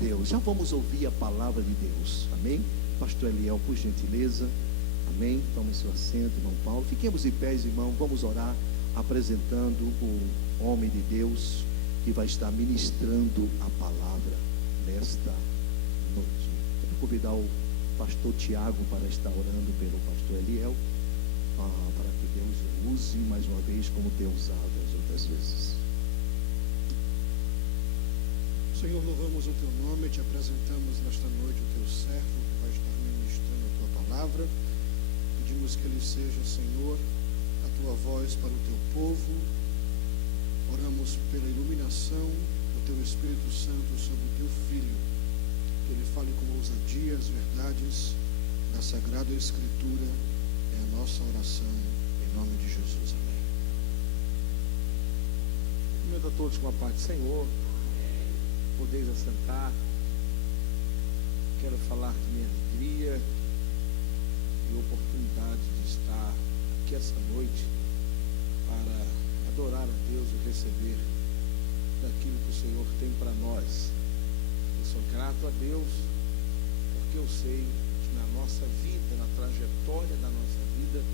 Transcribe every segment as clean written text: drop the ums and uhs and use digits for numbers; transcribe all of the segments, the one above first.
Deus. Já vamos ouvir a palavra de Deus. Amém? Pastor Eliel, por gentileza. Amém? Tome seu assento, irmão Paulo. Fiquemos em pés, irmão. Vamos orar, apresentando o homem de Deus que vai estar ministrando a palavra nesta noite. Quero convidar o pastor Tiago para estar orando pelo pastor Eliel, para que Deus o use mais uma vez como tem usado as outras vezes. Senhor, louvamos o teu nome, te apresentamos nesta noite o teu servo que vai estar ministrando a tua palavra. Pedimos que ele seja, Senhor, a tua voz para o teu povo. Oramos pela iluminação do teu Espírito Santo sobre o teu Filho, que ele fale com ousadia as verdades da Sagrada Escritura. É a nossa oração, em nome de Jesus. Amém. Cumprimento a todos com a paz do Senhor. Podeis assentar. Quero falar de minha alegria e oportunidade de estar aqui essa noite para adorar a Deus e receber daquilo que o Senhor tem para nós. Eu sou grato a Deus porque eu sei que na nossa vida, na trajetória da nossa vida,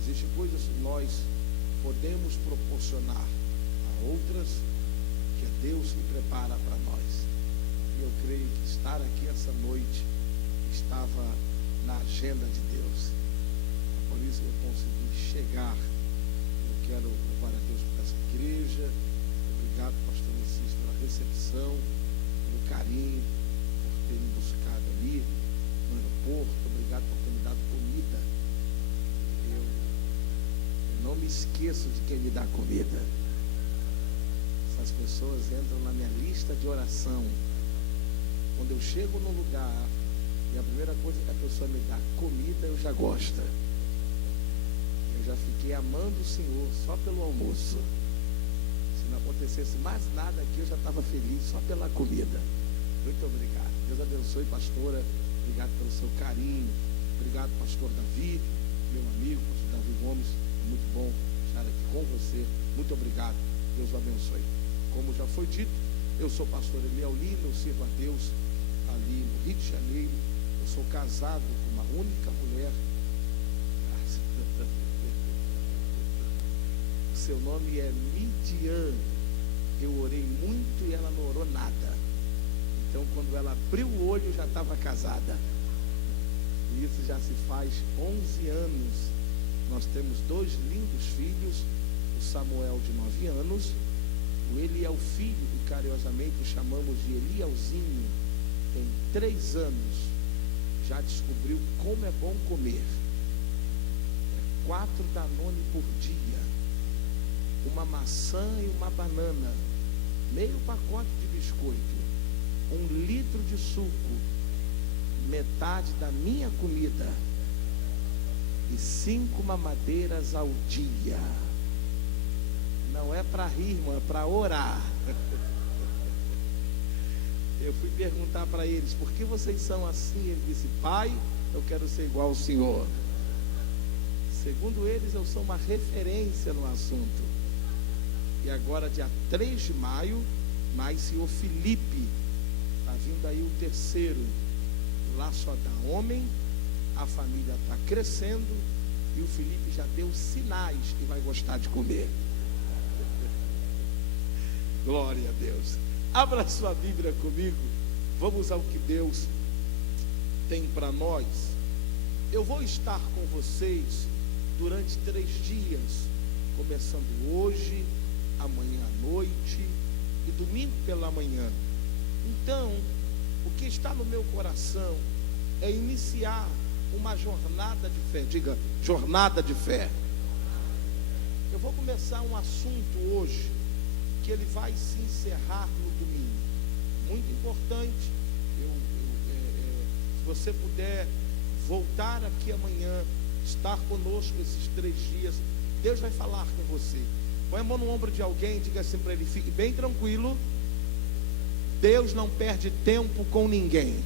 existem coisas que nós podemos proporcionar a outras que é Deus que prepara para nós. E eu creio que estar aqui essa noite estava na agenda de Deus. Por isso eu consegui chegar. Eu quero louvar a Deus por essa igreja. Obrigado, pastor Nessis, pela recepção, pelo carinho, por ter me buscado ali no aeroporto. Obrigado por ter me dado comida. Eu não me esqueço de quem me dá comida. As pessoas entram na minha lista de oração. Quando eu chego no lugar e a primeira coisa que a pessoa me dá comida, eu já gosto. Eu já fiquei amando o Senhor só pelo almoço. Se não acontecesse mais nada aqui, eu já estava feliz só pela comida. Muito obrigado. Deus abençoe, pastora. Obrigado pelo seu carinho. Obrigado, pastor Davi, meu amigo, pastor Davi Gomes. É muito bom estar aqui com você. Muito obrigado. Deus o abençoe. Como já foi dito, eu sou pastor Eliel Lima, eu sirvo a Deus ali no Rio de Janeiro. Eu sou casado com uma única mulher. O seu nome é Midian. Eu orei muito e ela não orou nada. Então, quando ela abriu o olho, já estava casada. E isso já se faz 11 anos. Nós temos 2 lindos filhos. O Samuel, de 9 anos. O Eliel filho, que carinhosamente chamamos de Elielzinho, tem 3 anos. Já descobriu como é bom comer. 4 Danone por dia, uma maçã e uma banana, meio pacote de biscoito, 1 litro de suco, metade da minha comida e 5 mamadeiras ao dia. Não é para rir, irmão, é para orar. Eu fui perguntar para eles: por que vocês são assim? Ele disse: pai, eu quero ser igual ao Senhor. Segundo eles, eu sou uma referência no assunto. E agora, dia 3 de maio, nasce o Felipe. Está vindo aí o 3º. Lá só dá homem, a família está crescendo e o Felipe já deu sinais que vai gostar de comer. Glória a Deus. Abra sua Bíblia comigo. Vamos ao que Deus tem para nós. Eu vou estar com vocês durante 3 dias, começando hoje, amanhã à noite e domingo pela manhã. Então, o que está no meu coração é iniciar uma jornada de fé. Diga, jornada de fé. Eu vou começar um assunto hoje que ele vai se encerrar no domingo. Muito importante. Se você puder voltar aqui amanhã, estar conosco esses 3 dias, Deus vai falar com você. Põe a mão no ombro de alguém e diga assim para ele: fique bem tranquilo, Deus não perde tempo com ninguém.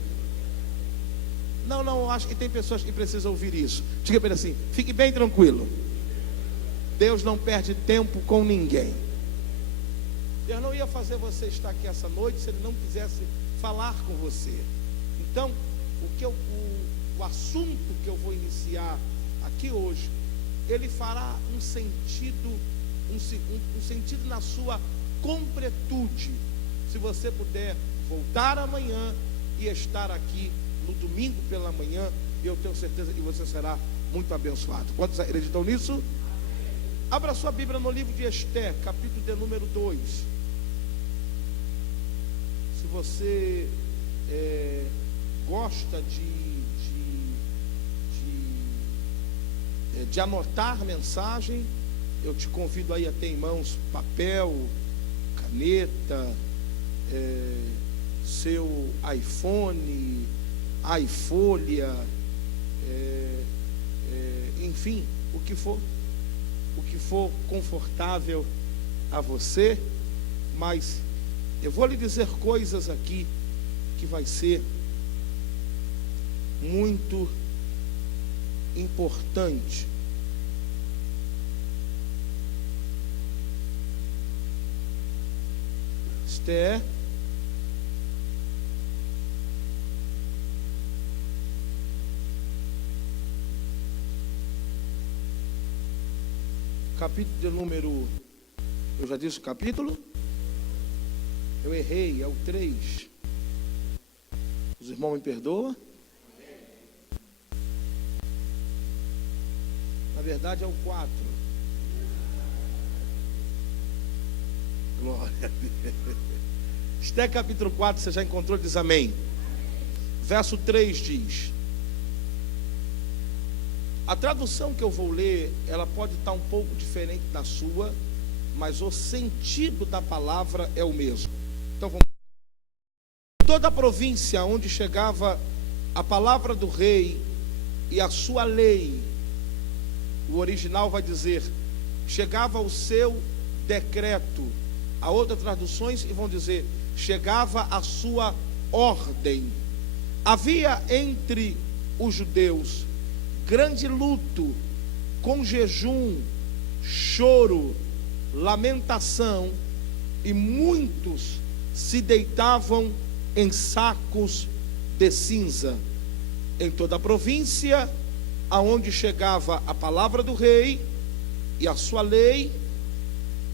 Não, acho que tem pessoas que precisam ouvir isso. Diga para ele assim: fique bem tranquilo, Deus não perde tempo com ninguém. Deus não ia fazer você estar aqui essa noite se Ele não quisesse falar com você. Então, o assunto que eu vou iniciar aqui hoje, ele fará um sentido na sua completude, se você puder voltar amanhã e estar aqui no domingo pela manhã. Eu tenho certeza que você será muito abençoado. Quantos acreditam nisso? Abra sua Bíblia no livro de Esther, capítulo de número 2. Se você gosta de anotar mensagem, eu te convido aí a ter em mãos papel, caneta, seu iPhone, iFolha, enfim, o que for confortável a você. Mas eu vou lhe dizer coisas aqui que vai ser muito importante. Esther, capítulo de número, eu já disse o capítulo? Eu errei, é o 3. Os irmãos me perdoam? Na verdade é o 4. Glória a Deus. Esther capítulo 4, você já encontrou? Diz amém. Verso 3 diz: a tradução que eu vou ler, ela pode estar um pouco diferente da sua, mas o sentido da palavra é o mesmo. Então vamos. Toda a província onde chegava a palavra do rei e a sua lei, o original vai dizer, chegava o seu decreto. Há outras traduções e vão dizer, chegava a sua ordem. Havia entre os judeus grande luto, com jejum, choro, lamentação, e muitos se deitavam em sacos de cinza. Em toda a província aonde chegava a palavra do rei e a sua lei,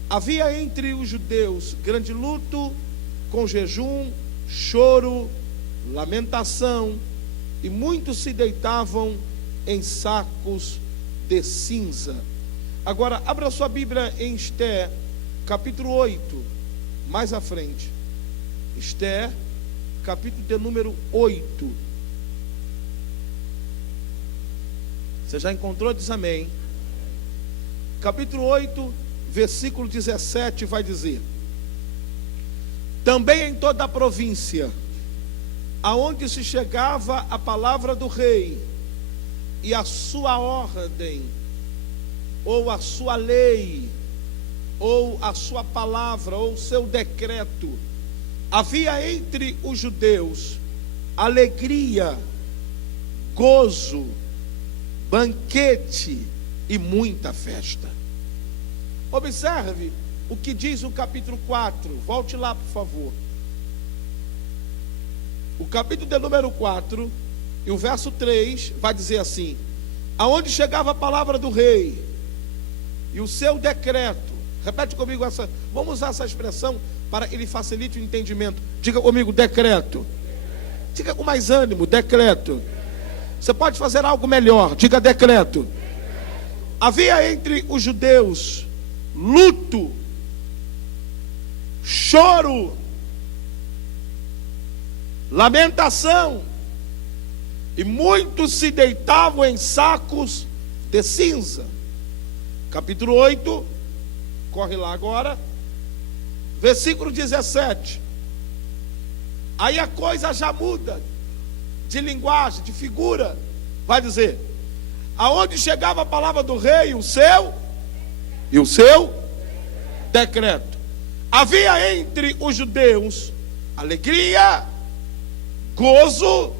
havia entre os judeus grande luto, com jejum, choro, lamentação, e muitos se deitavam em sacos de cinza. Agora, abra sua Bíblia em Esther, capítulo 8, mais à frente. Esther, capítulo de número 8. Você já encontrou? Diz amém. Capítulo 8, versículo 17 vai dizer: também em toda a província aonde se chegava a palavra do rei e a sua ordem, ou a sua lei, ou a sua palavra, ou seu decreto, havia entre os judeus alegria, gozo, banquete e muita festa. Observe o que diz o capítulo 4. Volte lá, por favor. O capítulo de número 4 e o verso 3 vai dizer assim: aonde chegava a palavra do rei e o seu decreto. Repete comigo essa, vamos usar essa expressão para que ele facilite o entendimento. Diga comigo, decreto. Diga com mais ânimo, decreto. Você pode fazer algo melhor, diga decreto. Havia entre os judeus luto, choro, lamentação, e muitos se deitavam em sacos de cinza. Capítulo 8, corre lá agora, versículo 17. Aí a coisa já muda de linguagem, de figura. Vai dizer: aonde chegava a palavra do rei, o seu decreto. Havia entre os judeus alegria, gozo,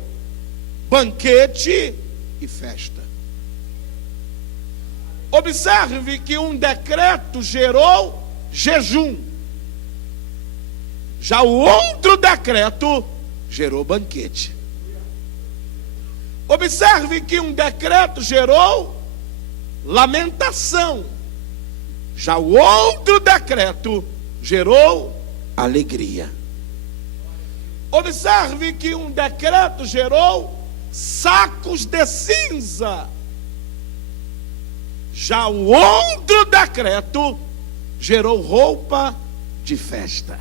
banquete e festa. Observe que um decreto gerou jejum. Já o outro decreto gerou banquete. Observe que um decreto gerou lamentação. Já o outro decreto gerou alegria. Observe que um decreto gerou sacos de cinza. Já o outro decreto gerou roupa de festa.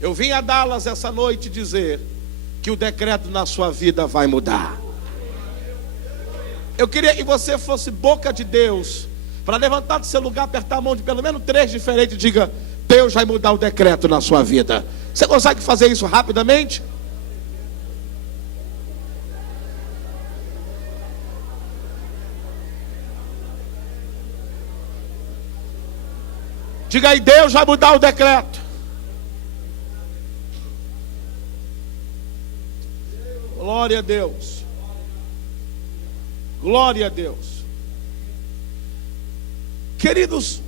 Eu vim a Dallas essa noite dizer que o decreto na sua vida vai mudar. Eu queria que você fosse boca de Deus, para levantar do seu lugar, apertar a mão de pelo menos 3 diferentes e diga: Deus vai mudar o decreto na sua vida. Você consegue fazer isso rapidamente? Diga aí: Deus vai mudar o decreto. Glória a Deus. Glória a Deus. Queridos,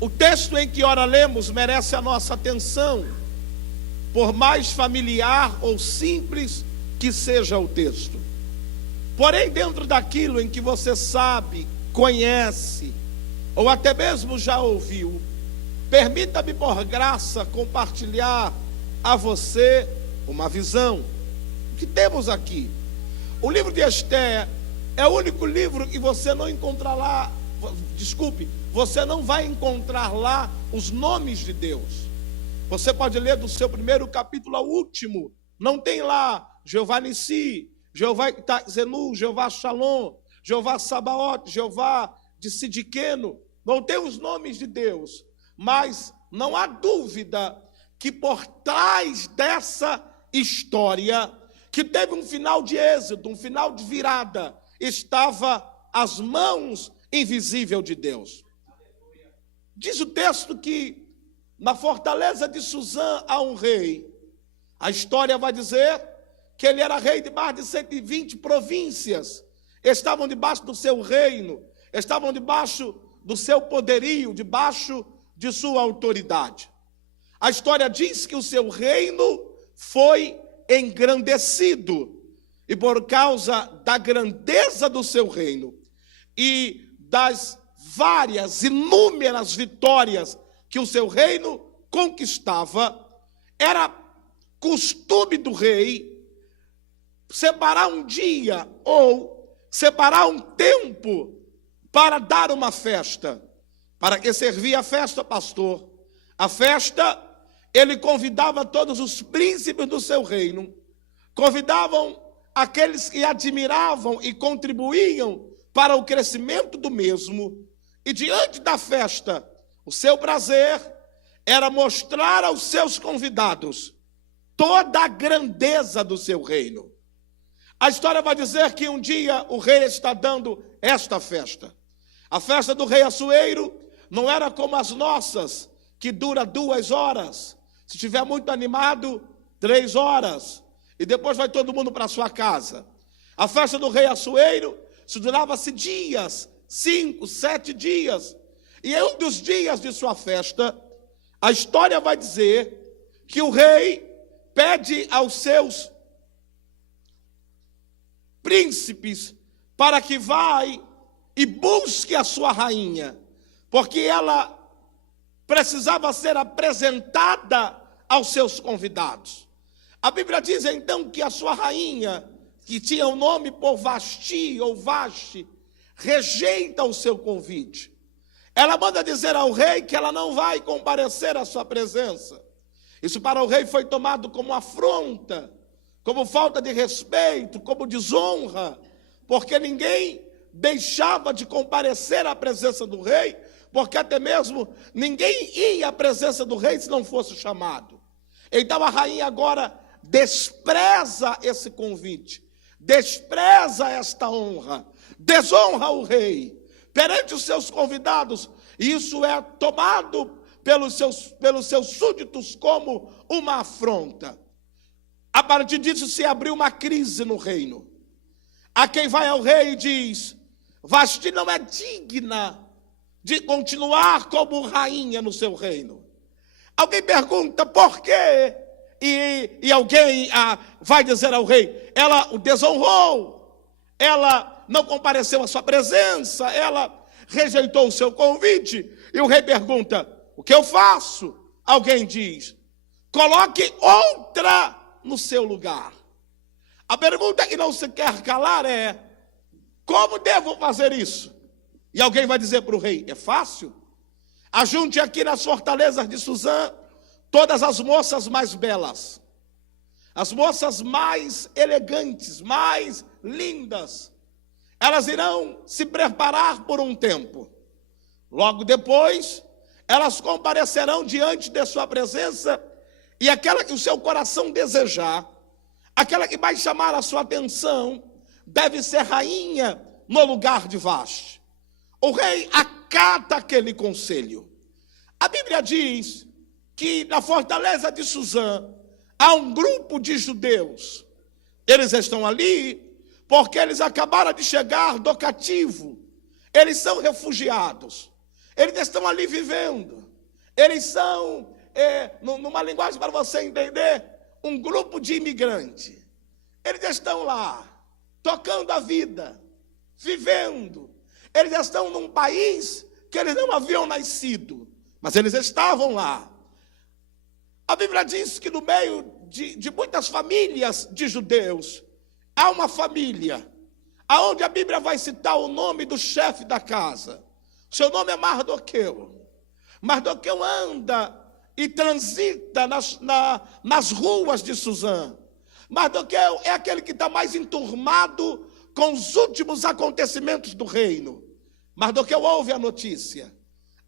o texto em que ora lemos merece a nossa atenção, por mais familiar ou simples que seja o texto. Porém, dentro daquilo em que você sabe, conhece, ou até mesmo já ouviu, permita-me por graça compartilhar a você uma visão que temos aqui. O livro de Esther é o único livro que você não encontra lá, você não vai encontrar lá os nomes de Deus. Você pode ler do seu primeiro capítulo ao último, não tem lá Jeová Nissi, Jeová Zenu, Jeová Shalom, Jeová Sabaote, Jeová de Sidiqueno, não tem os nomes de Deus, mas não há dúvida que por trás dessa história, que teve um final de êxito, um final de virada, estava as mãos invisíveis de Deus. Diz o texto que na fortaleza de Suzã há um rei. A história vai dizer que ele era rei de mais de 120 províncias, estavam debaixo do seu reino, estavam debaixo do seu poderio, debaixo de sua autoridade. A história diz que o seu reino foi engrandecido, e por causa da grandeza do seu reino e das várias, inúmeras vitórias que o seu reino conquistava, era costume do rei separar um dia ou separar um tempo para dar uma festa. Para que servia a festa, pastor? A festa, ele convidava todos os príncipes do seu reino, convidavam aqueles que admiravam e contribuíam para o crescimento do mesmo, e diante da festa, o seu prazer era mostrar aos seus convidados toda a grandeza do seu reino. A história vai dizer que um dia o rei está dando esta festa. A festa do rei Assuero não era como as nossas, que dura 2 horas. Se estiver muito animado, 3 horas. E depois vai todo mundo para sua casa. A festa do rei Assuero se durava-se dias, 5, 7 dias. E em um dos dias de sua festa, a história vai dizer que o rei pede aos seus príncipes para que vá e busque a sua rainha, porque ela precisava ser apresentada aos seus convidados. A Bíblia diz então que a sua rainha, que tinha o nome por Vasti ou Vaste, rejeita o seu convite. Ela manda dizer ao rei que ela não vai comparecer à sua presença. Isso para o rei foi tomado como afronta, como falta de respeito, como desonra, porque ninguém deixava de comparecer à presença do rei, porque até mesmo ninguém ia à presença do rei se não fosse chamado. Então a rainha agora despreza esse convite, despreza esta honra, desonra o rei perante os seus convidados, e isso é tomado pelos seus súditos como uma afronta. A partir disso se abriu uma crise no reino. Há quem vai ao rei e diz: Vasti não é digna de continuar como rainha no seu reino. Alguém pergunta por quê? E alguém vai dizer ao rei, ela o desonrou, ela não compareceu à sua presença, ela rejeitou o seu convite. E o rei pergunta, o que eu faço? Alguém diz, coloque outra no seu lugar. A pergunta que não se quer calar é, como devo fazer isso? E alguém vai dizer para o rei, é fácil. Ajunte aqui nas fortalezas de Suzã todas as moças mais belas, as moças mais elegantes, mais lindas. Elas irão se preparar por um tempo. Logo depois, elas comparecerão diante de sua presença, e aquela que o seu coração desejar, aquela que vai chamar a sua atenção, deve ser rainha no lugar de Vaste. O rei acata aquele conselho. A Bíblia diz que na fortaleza de Suzã há um grupo de judeus. Eles estão ali porque eles acabaram de chegar do cativo. Eles são refugiados. Eles estão ali vivendo. Eles são, numa linguagem para você entender, um grupo de imigrantes. Eles estão lá, tocando a vida, vivendo. Eles estão num país que eles não haviam nascido, mas eles estavam lá. A Bíblia diz que no meio de muitas famílias de judeus, há uma família, aonde a Bíblia vai citar o nome do chefe da casa. Seu nome é Mardoqueu. Mardoqueu anda e transita nas ruas de Suzã. Mardoqueu é aquele que está mais enturmado com os últimos acontecimentos do reino. Mardoqueu ouve a notícia.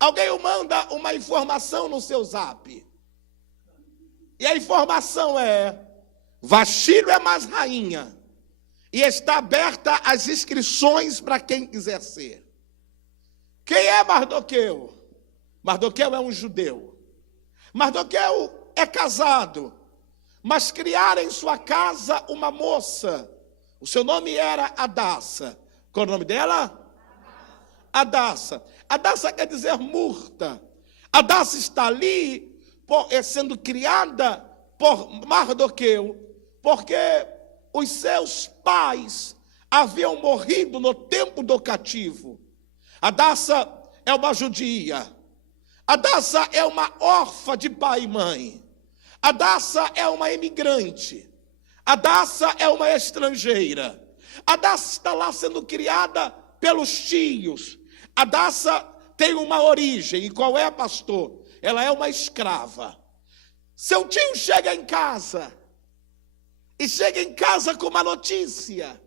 Alguém o manda uma informação no seu zap. E a informação é, Vasti é mais rainha. E está aberta as inscrições para quem quiser ser. Quem é Mardoqueu? Mardoqueu é um judeu. Mardoqueu é casado, mas criaram em sua casa uma moça. O seu nome era Adassa. Qual é o nome dela? Adassa. Adassa quer dizer murta. Adassa está ali sendo criada por Mardoqueu, porque os seus pais haviam morrido no tempo do cativo. Adassa é uma judia. Adassa é uma órfã de pai e mãe. Adassa é uma imigrante. Adassa é uma estrangeira. Adassa está lá sendo criada pelos tios. Adassa tem uma origem. E qual é, pastor? Ela é uma escrava. Seu tio chega em casa. E chega em casa com uma notícia.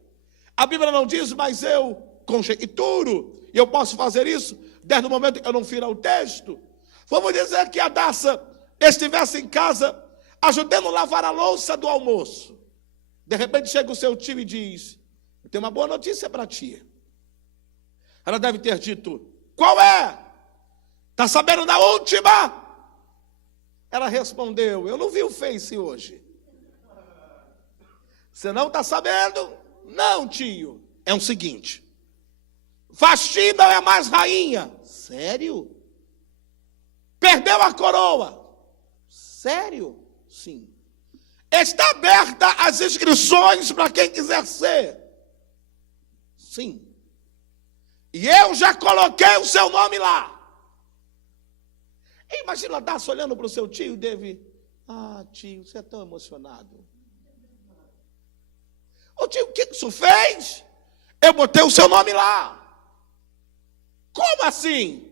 A Bíblia não diz, mas eu conjecturo. E eu posso fazer isso desde o momento que eu não fiz o texto. Vamos dizer que Adassa estivesse em casa ajudando a lavar a louça do almoço. De repente chega o seu tio e diz, eu tenho uma boa notícia para ti. Ela deve ter dito, qual é? Está sabendo da última? Ela respondeu, eu não vi o Face hoje. Você não está sabendo? Não, tio. É o seguinte, Vasti não é mais rainha. Sério? Perdeu a coroa. Sério? Sim. Está aberta as inscrições para quem quiser ser. Sim. E eu já coloquei o seu nome lá. Imagina Adassa olhando para o seu tio e deve, tio, você é tão emocionado. Ô tio, o que isso fez? Eu botei o seu nome lá. Como assim?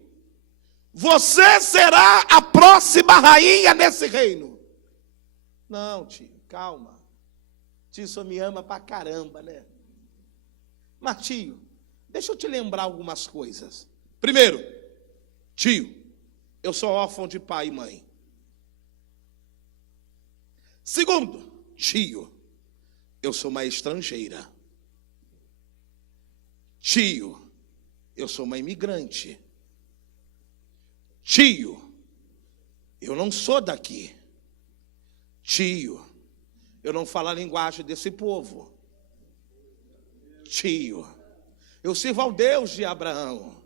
Você será a próxima rainha nesse reino. Não, tio, calma. Tio só me ama pra caramba, né? Mas, tio, deixa eu te lembrar algumas coisas. Primeiro, tio, eu sou órfão de pai e mãe. Segundo, tio, eu sou uma estrangeira. Tio, eu sou uma imigrante. Tio, eu não sou daqui. Tio, eu não falo a linguagem desse povo. Tio, eu sirvo ao Deus de Abraão.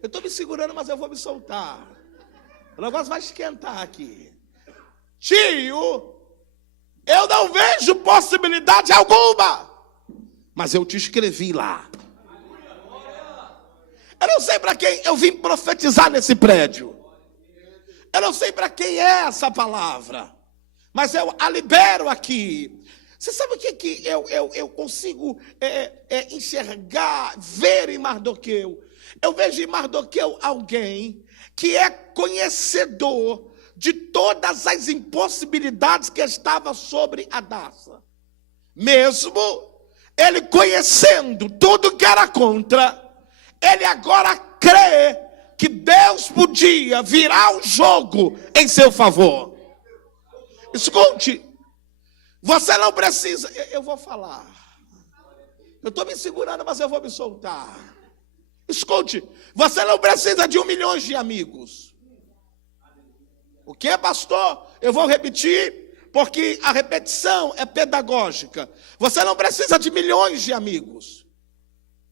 Eu estou me segurando, mas eu vou me soltar. O negócio vai esquentar aqui. Tio, eu não vejo possibilidade alguma, mas eu te escrevi lá. Eu não sei para quem eu vim profetizar nesse prédio. Eu não sei para quem é essa palavra, mas eu a libero aqui. Você sabe o que eu consigo enxergar, ver em Mardoqueu? Eu vejo em Mardoqueu alguém que é conhecedor de todas as impossibilidades que estavam sobre Hadassa. Mesmo ele conhecendo tudo que era contra, ele agora crê que Deus podia virar o jogo em seu favor. Escute, você não precisa, eu vou falar. Eu estou me segurando, mas eu vou me soltar. Escute, você não precisa de 1 milhão de amigos. O que, pastor? Eu vou repetir, porque a repetição é pedagógica. Você não precisa de milhões de amigos.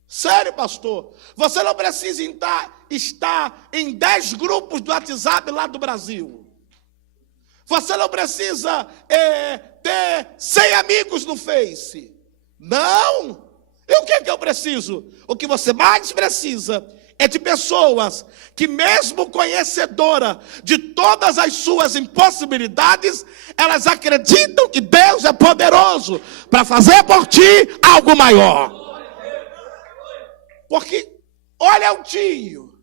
Sério, pastor? Você não precisa estar em 10 grupos do WhatsApp lá do Brasil. Você não precisa ter 100 amigos no Face. Não! E o que eu preciso? O que você mais precisa é de pessoas que, mesmo conhecedora de todas as suas impossibilidades, elas acreditam que Deus é poderoso para fazer por ti algo maior. Porque olha o tio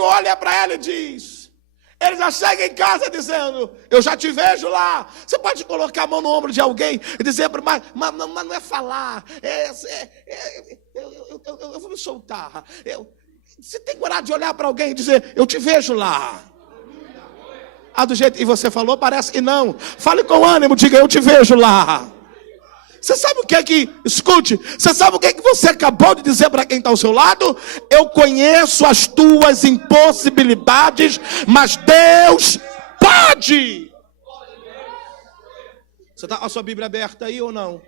olha para ela e diz, ele já chega em casa dizendo, eu já te vejo lá. Você pode colocar a mão no ombro de alguém e dizer, mas não é falar, eu vou me soltar. Você tem coragem de olhar para alguém e dizer, eu te vejo lá. Do jeito que você falou, parece que não. Fale com ânimo, diga, eu te vejo lá. Você sabe o que escute, você sabe o que você acabou de dizer para quem está ao seu lado? Eu conheço as tuas impossibilidades, mas Deus pode. Você está com a sua Bíblia aberta aí ou não?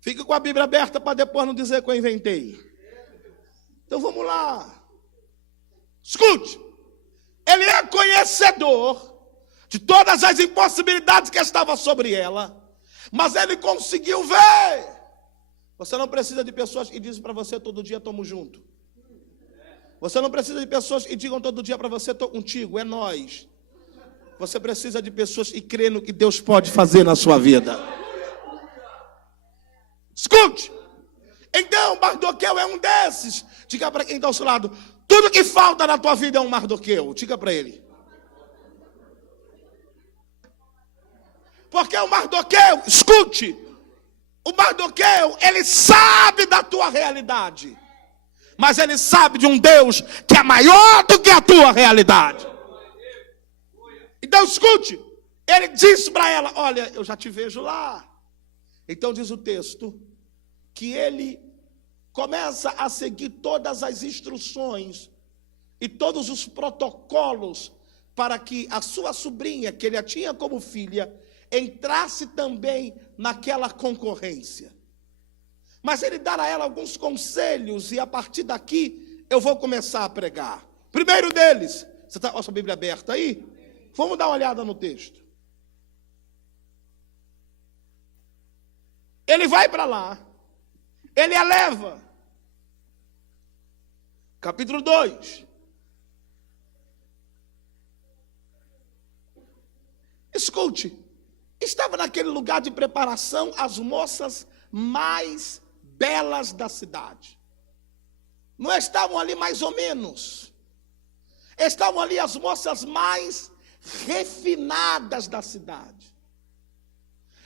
Fica com a Bíblia aberta para depois não dizer que eu inventei. Então vamos lá. Escute, ele é conhecedor de todas as impossibilidades que estavam sobre ela. Mas ele conseguiu ver. Você não precisa de pessoas que dizem para você todo dia, estamos juntos. Você não precisa de pessoas que digam todo dia para você, estou contigo, é nós. Você precisa de pessoas que creem no que Deus pode fazer na sua vida. Escute. Então, Mardoqueu é um desses. Diga para quem está ao seu lado, tudo que falta na tua vida é um Mardoqueu. Diga para ele. Porque o Mardoqueu, escute, o Mardoqueu, ele sabe da tua realidade, mas ele sabe de um Deus que é maior do que a tua realidade. Então escute, ele disse para ela, olha, eu já te vejo lá. Então diz o texto, que ele começa a seguir todas as instruções e todos os protocolos para que a sua sobrinha, que ele a tinha como filha, entrasse também naquela concorrência. Mas ele dá a ela alguns conselhos e a partir daqui eu vou começar a pregar. Primeiro deles, você está com a sua Bíblia aberta aí? Vamos dar uma olhada no texto. Ele vai para lá, ele a leva. Capítulo 2. Escute. Estava naquele lugar de preparação as moças mais belas da cidade. Não estavam ali mais ou menos. Estavam ali as moças mais refinadas da cidade.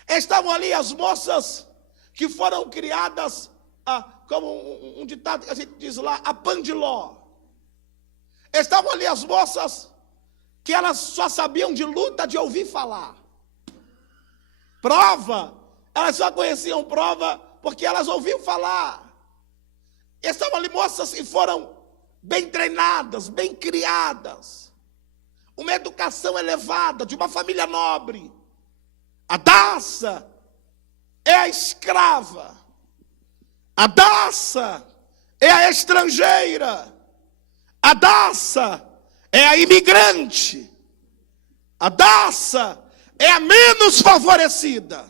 Estavam ali as moças que foram criadas, como um ditado que a gente diz lá, a pandiló. Estavam ali as moças que elas só sabiam de luta de ouvir falar. Prova, elas só conheciam prova porque elas ouviam falar. Estavam ali moças que foram bem treinadas, bem criadas, uma educação elevada, de uma família nobre. Hadassa é a escrava, Hadassa é a estrangeira, Hadassa é a imigrante. A Daça é a menos favorecida.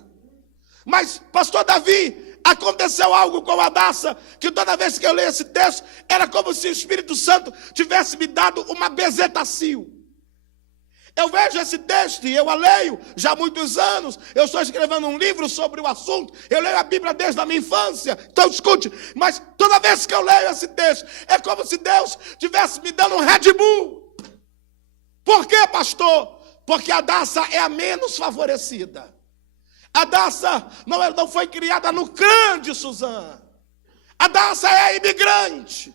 Mas, pastor Davi, aconteceu algo com a Daça, que toda vez que eu leio esse texto, era como se o Espírito Santo tivesse me dado uma bezetacil. Eu vejo esse texto e eu a leio já há muitos anos. Eu estou escrevendo um livro sobre o assunto. Eu leio a Bíblia desde a minha infância. Então escute, mas toda vez que eu leio esse texto, é como se Deus tivesse me dando um Red Bull. Por quê, pastor? Porque a Daça é a menos favorecida. A Daça não foi criada no clã de Suzã. A Daça é imigrante.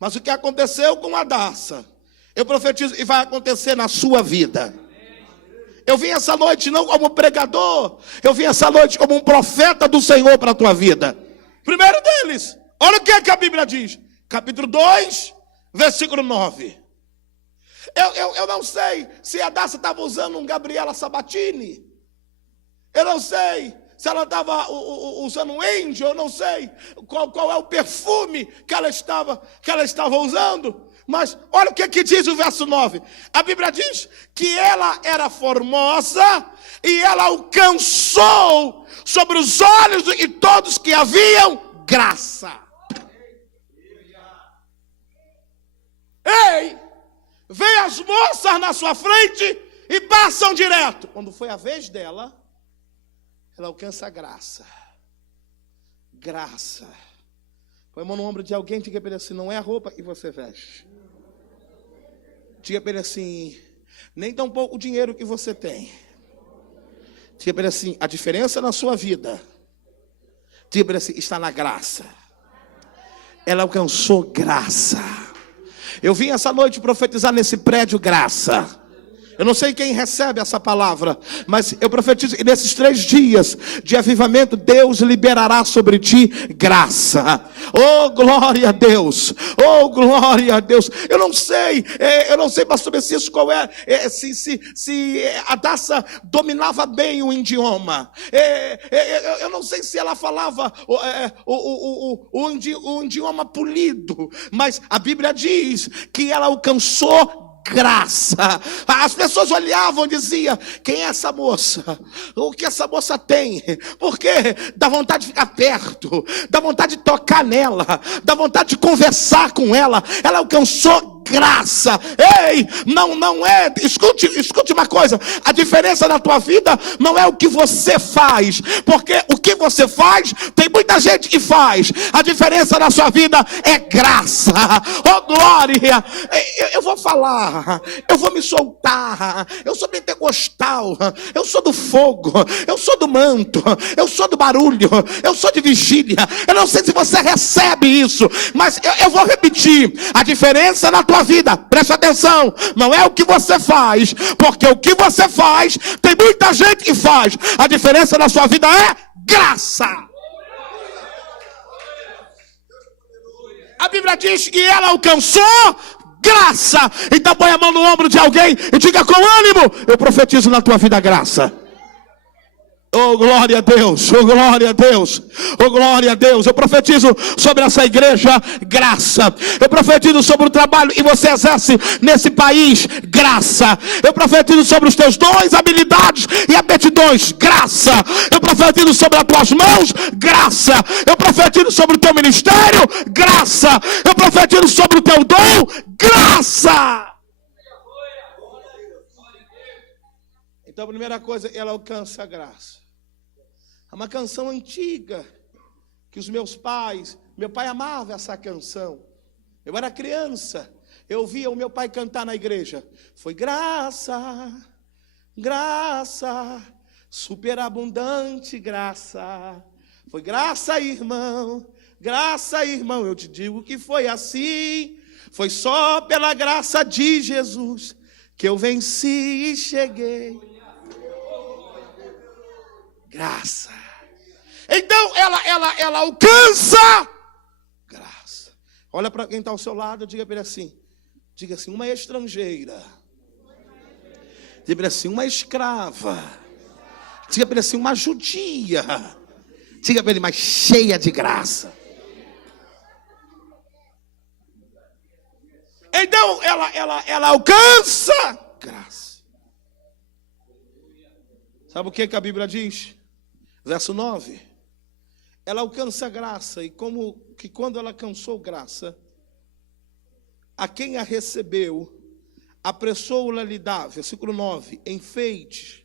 Mas o que aconteceu com a Daça, eu profetizo e vai acontecer na sua vida. Eu vim essa noite não como pregador, eu vim essa noite como um profeta do Senhor para a tua vida. Primeiro deles, olha o que a Bíblia diz. Capítulo 2, versículo 9. Eu não sei se a Daça estava usando um Gabriela Sabatini. Eu não sei se ela estava usando um Angel. Eu não sei qual é o perfume que ela estava usando. Mas olha o que diz o verso 9. A Bíblia diz que ela era formosa e ela alcançou sobre os olhos de todos que haviam graça. Ei, vem as moças na sua frente e passam direto. Quando foi a vez dela, ela alcança a graça. Graça. Põe a mão no ombro de alguém e diga para ele assim: não é a roupa que você veste. Diga para ele assim: nem tão pouco o dinheiro que você tem. Diga para ele assim: a diferença na sua vida, diga para ele assim, está na graça. Ela alcançou graça. Eu vim essa noite profetizar nesse prédio graça. Eu não sei quem recebe essa palavra, mas eu profetizo que nesses 3 dias de avivamento, Deus liberará sobre ti graça. Oh, glória a Deus! Oh, glória a Deus! Eu não sei, pastor Messias, qual se a Daça dominava bem o idioma. Eu não sei se ela falava o idioma polido, mas a Bíblia diz que ela alcançou graça. As pessoas olhavam e diziam: quem é essa moça? O que essa moça tem? Porque dá vontade de ficar perto, dá vontade de tocar nela, dá vontade de conversar com ela. Ela alcançou graça. Ei, não é, escute uma coisa, a diferença na tua vida não é o que você faz, porque o que você faz, tem muita gente que faz. A diferença na sua vida é graça. Oh, glória! Eu vou falar, eu vou me soltar. Eu sou pentecostal, eu sou do fogo, eu sou do manto, eu sou do barulho, eu sou de vigília. Eu não sei se você recebe isso, mas eu vou repetir. A diferença na tua vida, presta atenção, não é o que você faz, porque o que você faz, tem muita gente que faz. A diferença na sua vida é graça. A Bíblia diz que ela alcançou graça. Então põe a mão no ombro de alguém e diga com ânimo: eu profetizo na tua vida graça. Oh, glória a Deus, oh, glória a Deus, oh, glória a Deus. Eu profetizo sobre essa igreja graça. Eu profetizo sobre o trabalho que você exerce nesse país, graça. Eu profetizo sobre os teus dons, habilidades e aptidões, graça. Eu profetizo sobre as tuas mãos, graça. Eu profetizo sobre o teu ministério, graça. Eu profetizo sobre o teu dom, graça. Então a primeira coisa, ela alcança a graça. É uma canção antiga, que os meu pai amava essa canção. Eu era criança, eu ouvia o meu pai cantar na igreja. Foi graça, graça, superabundante graça. Foi graça, irmão, eu te digo que foi assim. Foi só pela graça de Jesus que eu venci e cheguei. Graça. Então ela alcança graça. Olha para quem está ao seu lado, diga para ele assim. Diga assim: uma estrangeira. Diga para ele assim: uma escrava. Diga para ele assim: uma judia. Diga para ele: mas cheia de graça. Então Então, ela alcança graça. Sabe o que a Bíblia diz? Verso 9. Ela alcança graça, e como que quando ela alcançou graça, a quem a recebeu, apressou-la lhe dar, versículo 9, enfeites,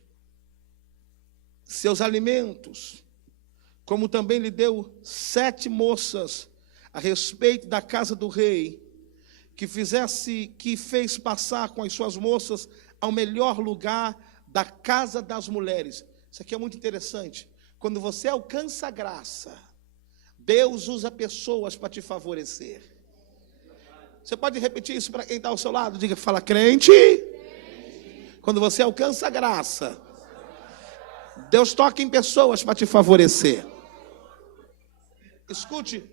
seus alimentos, como também lhe deu 7 moças a respeito da casa do rei, que fez passar com as suas moças ao melhor lugar da casa das mulheres. Isso aqui é muito interessante. Quando você alcança a graça, Deus usa pessoas para te favorecer. Você pode repetir isso para quem está ao seu lado? Diga, fala, crente. Quando você alcança a graça, Deus toca em pessoas para te favorecer. Escute,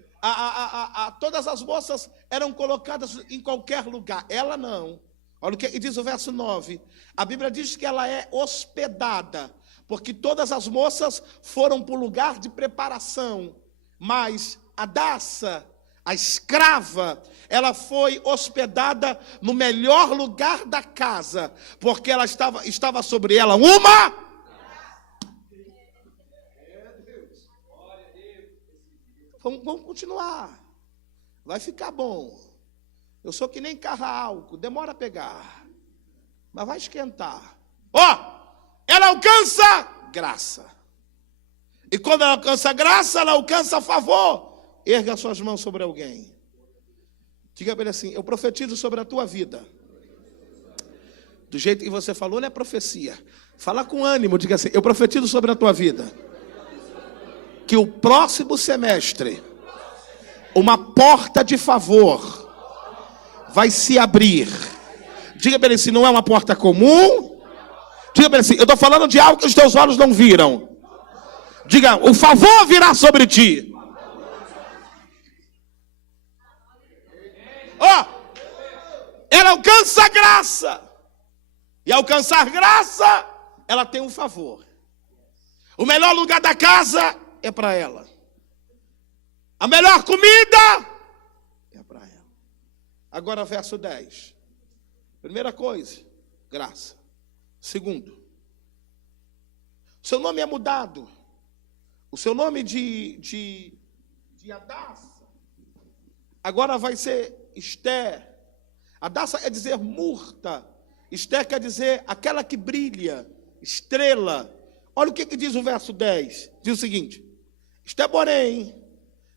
todas as moças eram colocadas em qualquer lugar. Ela não. Olha o que diz o verso 9. A Bíblia diz que ela é hospedada, porque todas as moças foram para o lugar de preparação. Mas a Daça, a escrava, ela foi hospedada no melhor lugar da casa, porque ela estava sobre ela uma... Vamos continuar. Vai ficar bom. Eu sou que nem carro a álcool, demora a pegar, mas vai esquentar. Ela alcança graça. E quando ela alcança graça, ela alcança favor. Erga suas mãos sobre alguém. Diga para ele assim, eu profetizo sobre a tua vida. Do jeito que você falou, não é profecia. Fala com ânimo, diga assim, eu profetizo sobre a tua vida. Que o próximo semestre, uma porta de favor vai se abrir. Diga para ele assim, não é uma porta comum. Diga para ele assim, eu estou falando de algo que os teus olhos não viram. Diga, o favor virá sobre ti. Ela alcança a graça. E alcançar graça, ela tem um favor. O melhor lugar da casa é para ela. A melhor comida é para ela. Agora verso 10. Primeira coisa, graça. Segundo, seu nome é mudado. O seu nome de Hadassah agora vai ser Esther. Hadassah quer dizer murta. Esther quer dizer aquela que brilha, estrela. Olha o que diz o verso 10. Diz o seguinte: Esther, porém,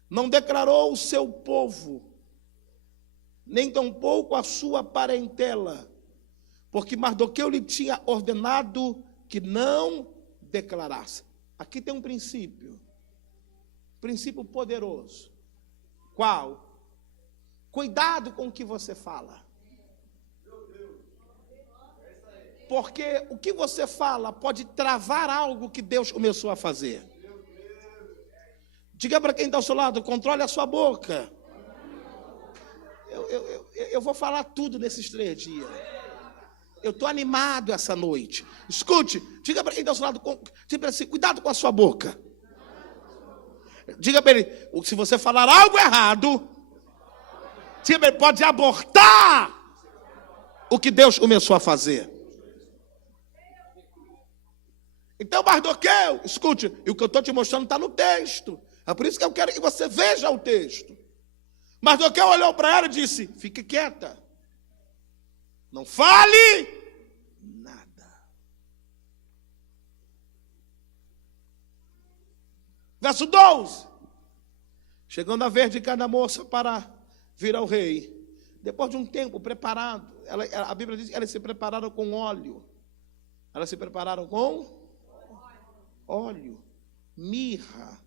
não declarou o seu povo, nem tampouco a sua parentela, porque Mardoqueu lhe tinha ordenado que não declarasse. Aqui tem um princípio poderoso. Qual? Cuidado com o que você fala. Porque o que você fala pode travar algo que Deus começou a fazer. Diga para quem está ao seu lado, controle a sua boca. Eu vou falar tudo nesses 3 dias. Eu estou animado essa noite. Escute, diga para quem está ao seu lado, diga para ele assim, cuidado com a sua boca. Diga para ele, se você falar algo errado, diga para ele, pode abortar o que Deus começou a fazer. Então, Mardoqueu, escute, e o que eu estou te mostrando está no texto. É por isso que eu quero que você veja o texto. Mardoqueu olhou para ela e disse, fique quieta. Não fale nada. Verso 12. Chegando a vez de cada moça para vir ao rei. Depois de um tempo preparado, a Bíblia diz que elas se prepararam com óleo. Elas se prepararam com óleo, mirra,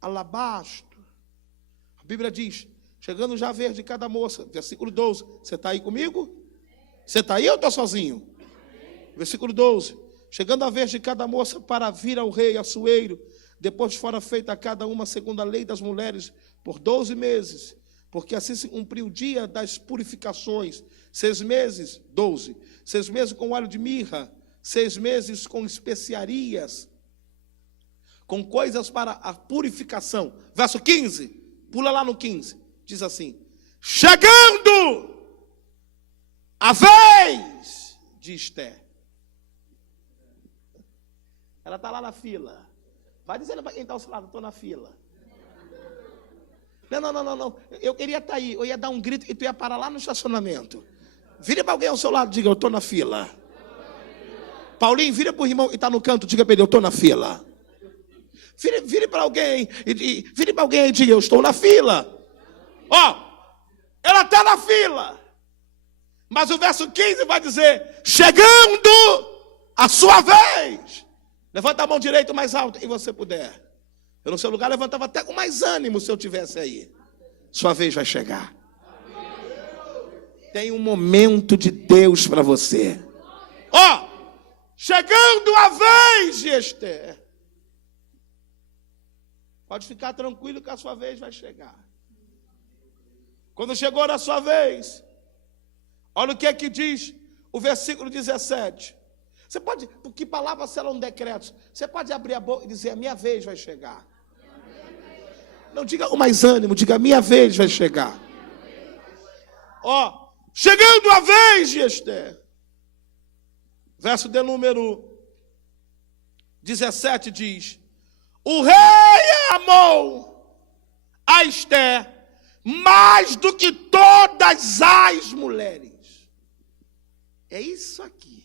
alabastro. A Bíblia diz, chegando já a vez de cada moça, versículo 12, você está aí comigo? Você está aí ou está sozinho? Versículo 12, chegando a vez de cada moça para vir ao rei Assuero, depois fora feita a cada uma segundo a lei das mulheres, por 12 meses, porque assim se cumpriu o dia das purificações, 6 meses, 12, 6 meses com óleo de mirra, 6 meses com especiarias, com coisas para a purificação. Verso 15, pula lá no 15, diz assim, chegando a vez de Esther. Ela está lá na fila. Vai dizendo para quem está ao seu lado, estou na fila. Não. Eu queria estar aí. Eu ia dar um grito e tu ia parar lá no estacionamento. Vira para alguém ao seu lado e diga, eu estou na fila. Paulinho, vira para o irmão que está no canto, diga para ele, eu estou na fila. Vire para alguém e diga, eu estou na fila. Ela está na fila. Mas o verso 15 vai dizer, chegando a sua vez. Levanta a mão direita mais alto e você puder. Eu no seu lugar levantava até com mais ânimo se eu tivesse aí. Sua vez vai chegar. Tem um momento de Deus para você. Chegando a vez de Esther. Pode ficar tranquilo que a sua vez vai chegar. Quando chegou a sua vez, olha o que é que diz o versículo 17. Você pode, porque palavras serão decretos. Você pode abrir a boca e dizer, a minha vez vai chegar. Não diga com mais ânimo, diga, a minha vez vai chegar. Chegando a vez de Esther. Verso de número 17 diz, o rei amou a Esther mais do que todas as mulheres. É isso aqui.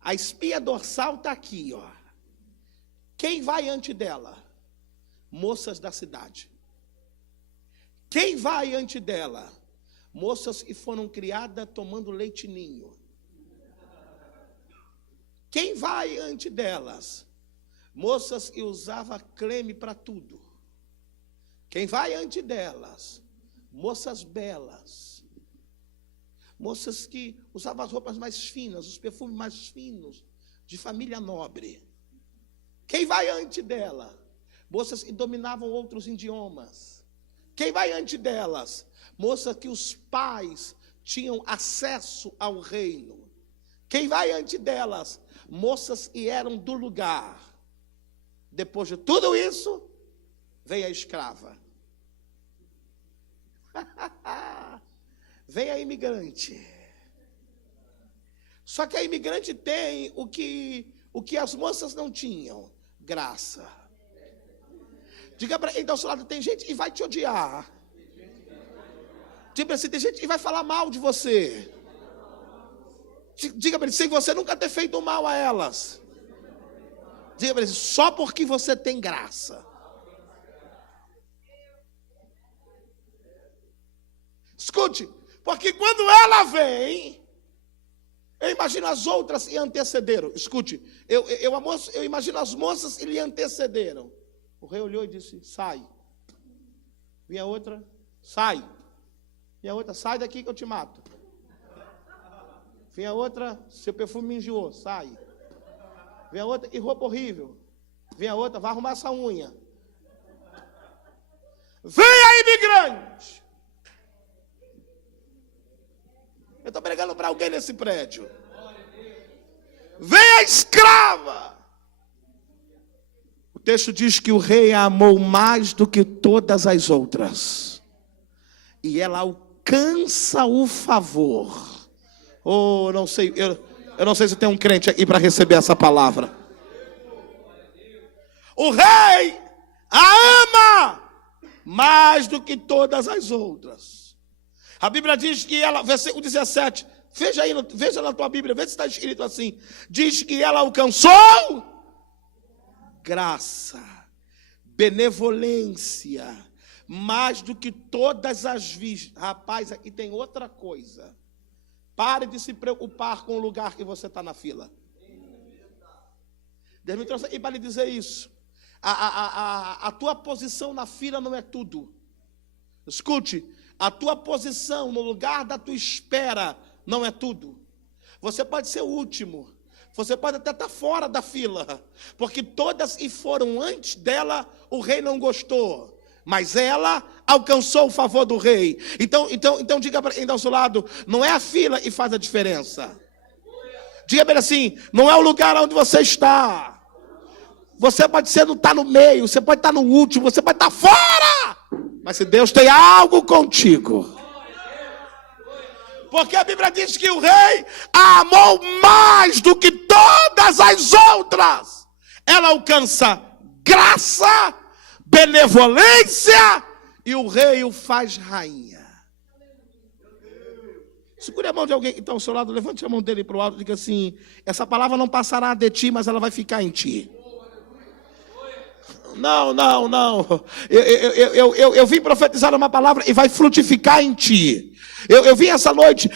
A espinha dorsal está aqui, Quem vai ante dela? Moças da cidade. Quem vai ante dela? Moças que foram criadas tomando leite ninho. Quem vai ante delas? Moças que usavam creme para tudo. Quem vai ante delas? Moças belas. Moças que usavam as roupas mais finas, os perfumes mais finos, de família nobre. Quem vai ante dela? Moças que dominavam outros idiomas. Quem vai ante delas? Moças que os pais tinham acesso ao reino. Quem vai ante delas? Moças que eram do lugar. Depois de tudo isso, vem a escrava. Vem a imigrante. Só que a imigrante tem o que as moças não tinham: graça. Diga para quem está ao seu lado, tem gente que vai te odiar. Diga assim, tem gente que vai falar mal de você. Diga para ele, sem você nunca ter feito mal a elas. Diga para ele, só porque você tem graça. Escute, porque quando ela vem, eu imagino as outras que antecederam. Escute, eu imagino as moças que lhe antecederam. O rei olhou e disse, sai. Vinha outra, sai. Vinha outra, sai daqui que eu te mato. Vinha outra, seu perfume me enjoou, sai. Vinha outra, que roupa horrível. Vinha outra, vai arrumar essa unha. Vem a imigrante. Eu estou pregando para alguém nesse prédio. Vem a escrava. O texto diz que o rei a amou mais do que todas as outras. E ela alcança o favor. Não sei, eu não sei se tem um crente aqui para receber essa palavra. O rei a ama mais do que todas as outras. A Bíblia diz que ela, versículo 17, veja na tua Bíblia, vê se está escrito assim. Diz que ela alcançou graça, benevolência, mais do que todas as vistas. Rapaz, aqui tem outra coisa. Pare de se preocupar com o lugar que você está na fila. Deus me trouxe aqui para lhe dizer isso. A tua posição na fila não é tudo. Escute, a tua posição no lugar da tua espera não é tudo. Você pode ser o último. Você pode até estar fora da fila. Porque todas que foram antes dela, o rei não gostou. Mas ela alcançou o favor do rei. Então diga para quem está ao seu lado, não é a fila que faz a diferença. Diga para ele assim, não é o lugar onde você está. Você pode estar no meio, você pode estar no último, você pode estar fora. Mas se Deus tem algo contigo, Porque a Bíblia diz que o rei a amou mais do que todas as outras. Ela alcança graça, benevolência, e o rei o faz rainha. Segure a mão de alguém que está ao seu lado, levante a mão dele para o alto e diga assim: essa palavra não passará de ti, mas ela vai ficar em ti. Não. Eu vim profetizar uma palavra e vai frutificar em ti. Eu vim essa noite,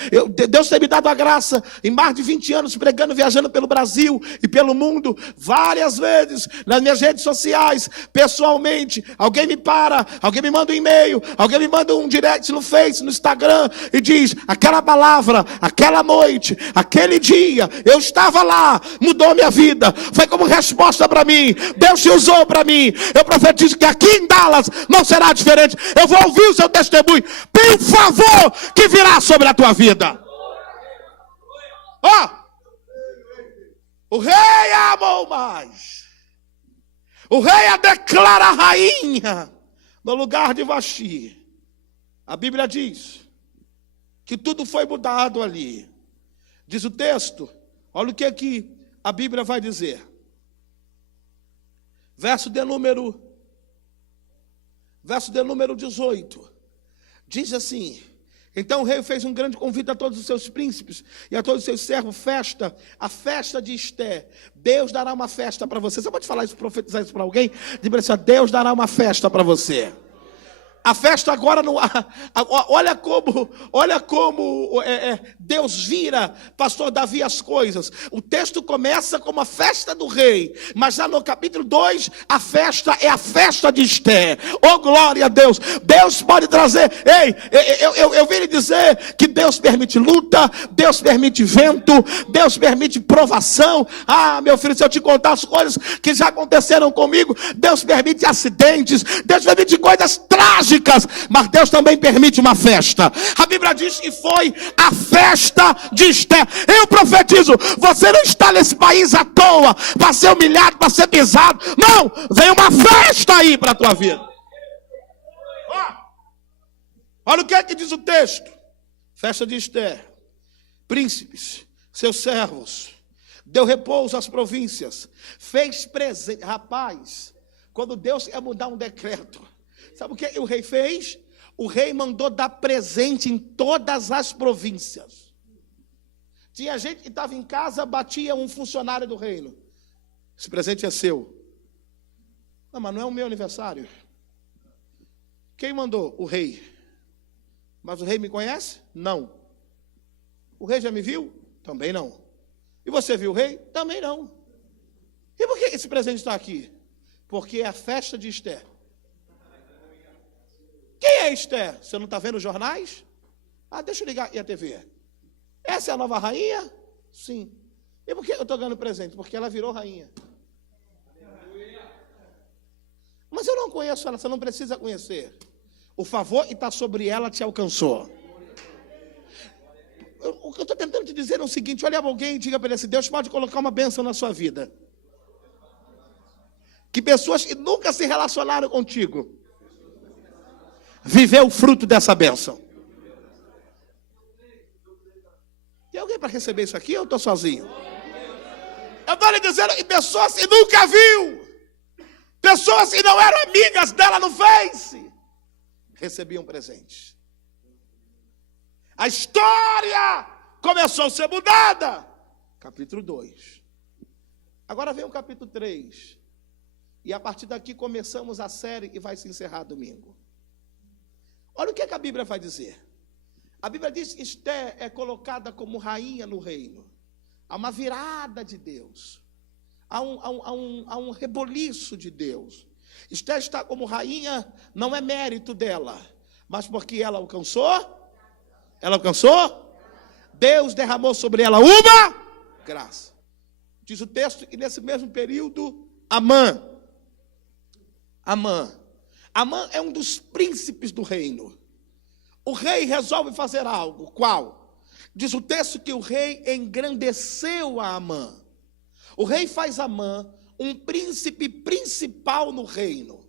Deus tem me dado a graça, em mais de 20 anos, pregando, viajando pelo Brasil e pelo mundo, várias vezes, nas minhas redes sociais, pessoalmente, alguém me para, alguém me manda um e-mail, alguém me manda um direct no Face, no Instagram, e diz: aquela palavra, aquela noite, aquele dia, eu estava lá, mudou a minha vida, foi como resposta para mim, Deus te usou para mim. Eu profetizo que aqui em Dallas não será diferente. Eu vou ouvir o seu testemunho, por favor, que virá sobre a tua vida. O rei a amou mais. O rei a declara rainha no lugar de Vasti. A Bíblia diz que tudo foi mudado ali. Diz o texto, olha o que a Bíblia vai dizer. Verso de número 18. Diz assim: então o rei fez um grande convite a todos os seus príncipes e a todos os seus servos, a festa de Esté. Deus dará uma festa para você. Você pode falar isso, profetizar isso para alguém? Diz assim: Deus dará uma festa para você. A festa agora não. Olha como Deus vira, pastor Davi, as coisas. O texto começa como a festa do rei, mas já no capítulo 2, a festa é a festa de Esté. Oh, glória a Deus! Deus pode trazer. Eu vim lhe dizer que Deus permite luta, Deus permite vento, Deus permite provação. Meu filho, se eu te contar as coisas que já aconteceram comigo, Deus permite acidentes, Deus permite coisas trágicas. Mas Deus também permite uma festa. A Bíblia diz que foi a festa de Esté. Eu profetizo, você não está nesse país à toa, para ser humilhado, para ser pisado. Não, vem uma festa aí para a tua vida. Olha o que é que diz o texto. Festa de Esté. Príncipes, seus servos, deu repouso às províncias, fez presente. Rapaz, quando Deus ia mudar um decreto, sabe o que o rei fez? O rei mandou dar presente em todas as províncias. Tinha gente que estava em casa, batia um funcionário do reino. Esse presente é seu. Não, mas não é o meu aniversário. Quem mandou? O rei. Mas o rei me conhece? Não. O rei já me viu? Também não. E você viu o rei? Também não. E por que esse presente está aqui? Porque é a festa de Esté. Quem é Esté? Você não está vendo os jornais? Deixa eu ligar a TV. Essa é a nova rainha? Sim. E por que eu estou ganhando presente? Porque ela virou rainha. Mas eu não conheço ela, você não precisa conhecer. O favor que está sobre ela te alcançou. O que eu estou tentando te dizer é o seguinte: olha para alguém e diga para ele assim: Deus pode colocar uma bênção na sua vida. Que pessoas que nunca se relacionaram contigo viver o fruto dessa bênção. Tem alguém para receber isso aqui ou eu estou sozinho? Eu estou lhe dizendo que pessoas que nunca viu, pessoas que não eram amigas dela no Face, recebiam presentes. A história começou a ser mudada. Capítulo 2. Agora vem o capítulo 3. E a partir daqui começamos a série e vai se encerrar domingo. Olha o que a Bíblia vai dizer. A Bíblia diz que Esté é colocada como rainha no reino. Há uma virada de Deus. Há um reboliço de Deus. Esté está como rainha, não é mérito dela, mas porque ela alcançou. Ela alcançou? Deus derramou sobre ela uma graça. Diz o texto que nesse mesmo período, Amã é um dos príncipes do reino. O rei resolve fazer algo. Qual? Diz o texto que o rei engrandeceu a Amã. O rei faz Amã um príncipe principal no reino.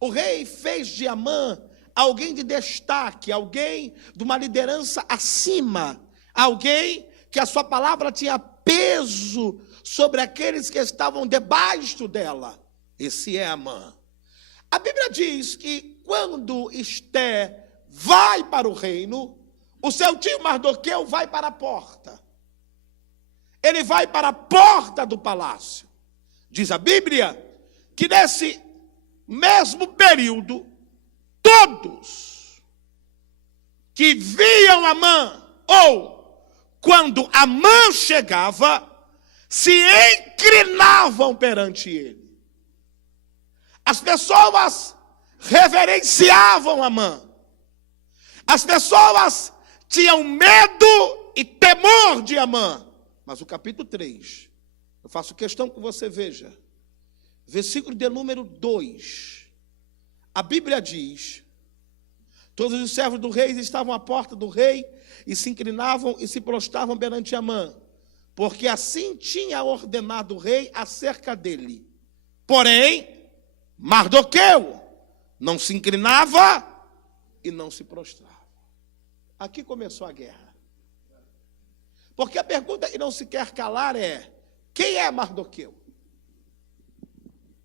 O rei fez de Amã alguém de destaque, alguém de uma liderança acima, alguém que a sua palavra tinha peso sobre aqueles que estavam debaixo dela. Esse é Amã. A Bíblia diz que quando Esté vai para o reino, o seu tio Mardoqueu vai para a porta. Ele vai para a porta do palácio. Diz a Bíblia que nesse mesmo período, todos que viam Amã, ou quando Amã chegava, se inclinavam perante ele. As pessoas reverenciavam Amã. As pessoas tinham medo e temor de Amã. Mas o capítulo 3, eu faço questão que você veja, versículo de número 2, a Bíblia diz: todos os servos do rei estavam à porta do rei e se inclinavam e se prostravam perante Amã, porque assim tinha ordenado o rei acerca dele. Porém, Mardoqueu não se inclinava e não se prostrava. Aqui começou a guerra. Porque a pergunta que não se quer calar é: quem é Mardoqueu?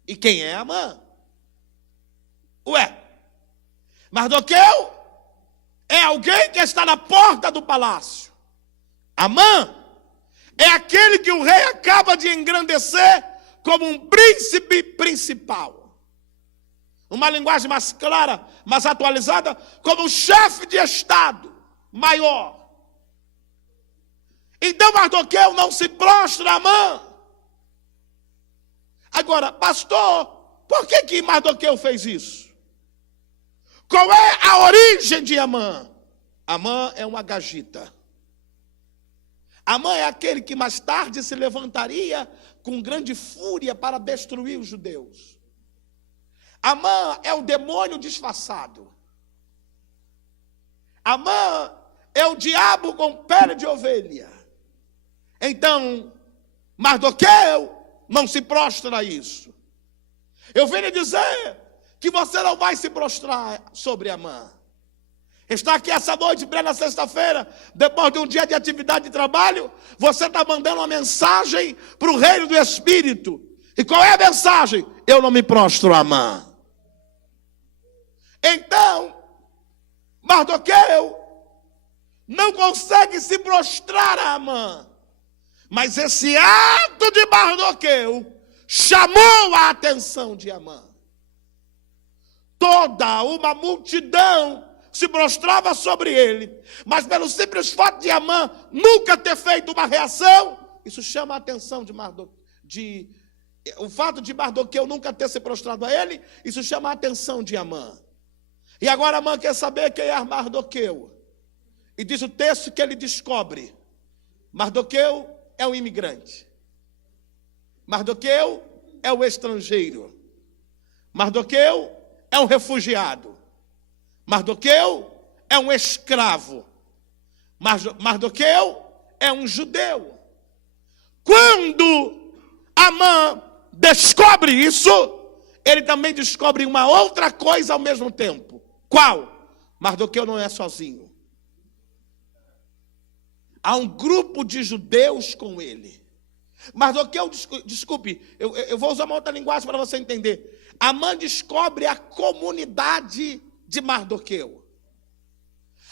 E quem é Amã? Ué, Mardoqueu é alguém que está na porta do palácio. Amã é aquele que o rei acaba de engrandecer como um príncipe principal. Uma linguagem mais clara, mais atualizada, como um chefe de estado maior. Então Mardoqueu não se prostra a Amã. Agora, pastor, por que Mardoqueu fez isso? Qual é a origem de Amã? Amã é um agagita. Amã é aquele que mais tarde se levantaria com grande fúria para destruir os judeus. Amã é o demônio disfarçado. Amã é o diabo com pele de ovelha. Então, Mardoqueu não se prostra a isso. Eu venho dizer que você não vai se prostrar sobre Amã. Está aqui essa noite, plena sexta-feira, depois de um dia de atividade de trabalho, você está mandando uma mensagem para o reino do Espírito. E qual é a mensagem? Eu não me prostro a Amã. Então, Mardoqueu não consegue se prostrar a Amã. Mas esse ato de Mardoqueu chamou a atenção de Amã. Toda uma multidão se prostrava sobre ele, mas pelo simples fato de Amã nunca ter feito uma reação, isso chama a atenção de Mardoqueu. O fato de Mardoqueu nunca ter se prostrado a ele, isso chama a atenção de Amã. E agora Amã quer saber quem é Mardoqueu. E diz o texto que ele descobre: Mardoqueu é um imigrante. Mardoqueu é o estrangeiro. Mardoqueu é um refugiado. Mardoqueu é um escravo. Mardoqueu é um judeu. Quando Amã descobre isso, ele também descobre uma outra coisa ao mesmo tempo. Qual? Mardoqueu não é sozinho. Há um grupo de judeus com ele. Mardoqueu, desculpe, eu vou usar uma outra linguagem para você entender. Amã descobre a comunidade de Mardoqueu.